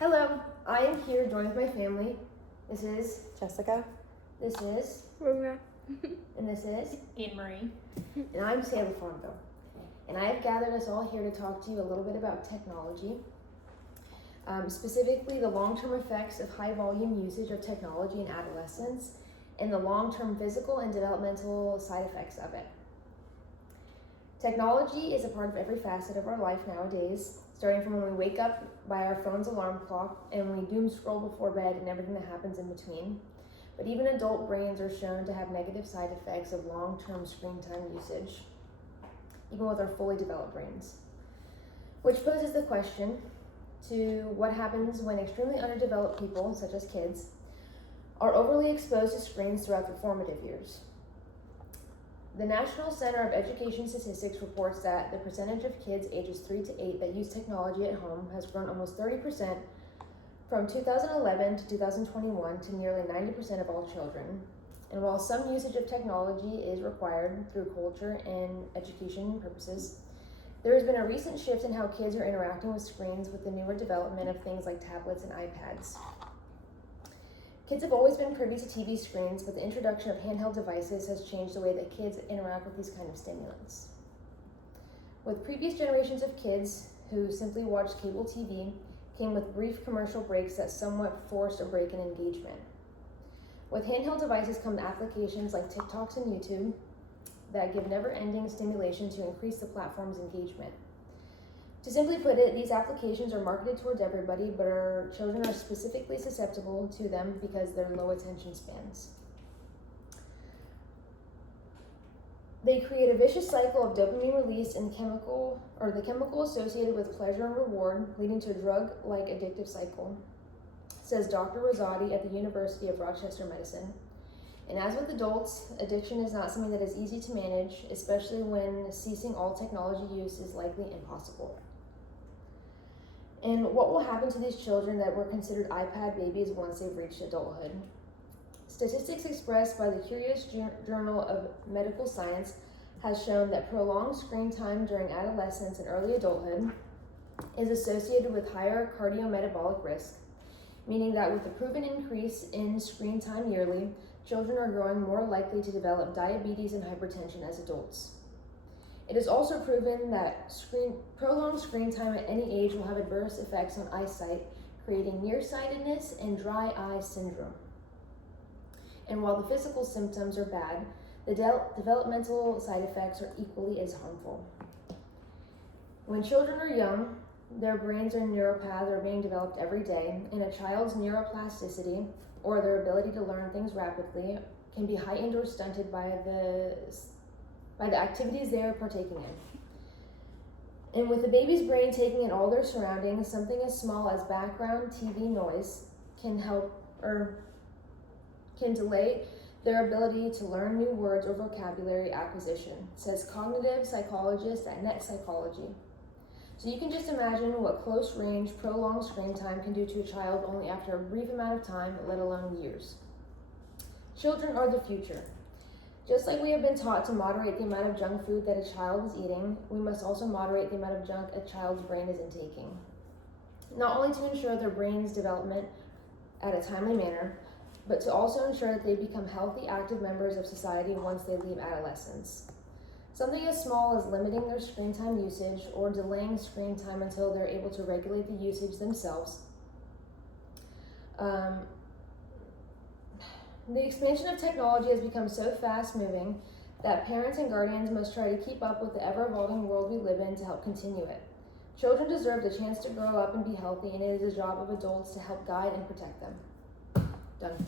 Hello, I am here joined with my family. This is Jessica. This is Rona. and this is Anne Marie. and I'm Salem Farmville. And I have gathered us all here to talk to you a little bit about technology, specifically the long-term effects of high-volume usage of technology in adolescence and the long-term physical and developmental side effects of it. Technology is a part of every facet of our life nowadays, starting from when we wake up by our phone's alarm clock and we doom scroll before bed and everything that happens in between. But even adult brains are shown to have negative side effects of long-term screen time usage, even with our fully developed brains. Which poses the question to what happens when extremely underdeveloped people, such as kids, are overly exposed to screens throughout their formative years. The National Center of Education Statistics reports that the percentage of kids ages 3 to 8 that use technology at home has grown almost 30% from 2011 to 2021 to nearly 90% of all children. And while some usage of technology is required through culture and education purposes, there has been a recent shift in how kids are interacting with screens with the newer development of things like tablets and iPads. Kids have always been privy to TV screens, but the introduction of handheld devices has changed the way that kids interact with these kind of stimulants. With previous generations of kids who simply watched cable TV, came with brief commercial breaks that somewhat forced a break in engagement. With handheld devices come applications like TikToks and YouTube that give never-ending stimulation to increase the platform's engagement. To simply put it, these applications are marketed towards everybody, but our children are specifically susceptible to them because of their low attention spans. They create a vicious cycle of dopamine release and the chemical associated with pleasure and reward, leading to a drug-like addictive cycle, says Dr. Rosati at the University of Rochester Medicine. And as with adults, addiction is not something that is easy to manage, especially when ceasing all technology use is likely impossible. And what will happen to these children that were considered iPad babies once they've reached adulthood? Statistics expressed by the Curious Journal of Medical Science has shown that prolonged screen time during adolescence and early adulthood is associated with higher cardiometabolic risk, meaning that with the proven increase in screen time yearly, children are growing more likely to develop diabetes and hypertension as adults. It is also proven that prolonged screen time at any age will have adverse effects on eyesight, creating nearsightedness and dry eye syndrome. And while the physical symptoms are bad, the developmental side effects are equally as harmful. When children are young, their brains and neuropaths are being developed every day, and a child's neuroplasticity, or their ability to learn things rapidly, can be heightened or stunted by the activities they are partaking in. And with the baby's brain taking in all their surroundings, something as small as background TV noise can delay their ability to learn new words or vocabulary acquisition, says cognitive psychologist at Net Psychology. So you can just imagine what close range, prolonged screen time can do to a child only after a brief amount of time, let alone years. Children are the future. Just like we have been taught to moderate the amount of junk food that a child is eating, we must also moderate the amount of junk a child's brain is intaking. Not only to ensure their brain's development at a timely manner, but to also ensure that they become healthy, active members of society once they leave adolescence. Something as small as limiting their screen time usage or delaying screen time until they're able to regulate the usage themselves. The expansion of technology has become so fast-moving that parents and guardians must try to keep up with the ever-evolving world we live in to help continue it. Children deserve the chance to grow up and be healthy, and it is the job of adults to help guide and protect them. Done.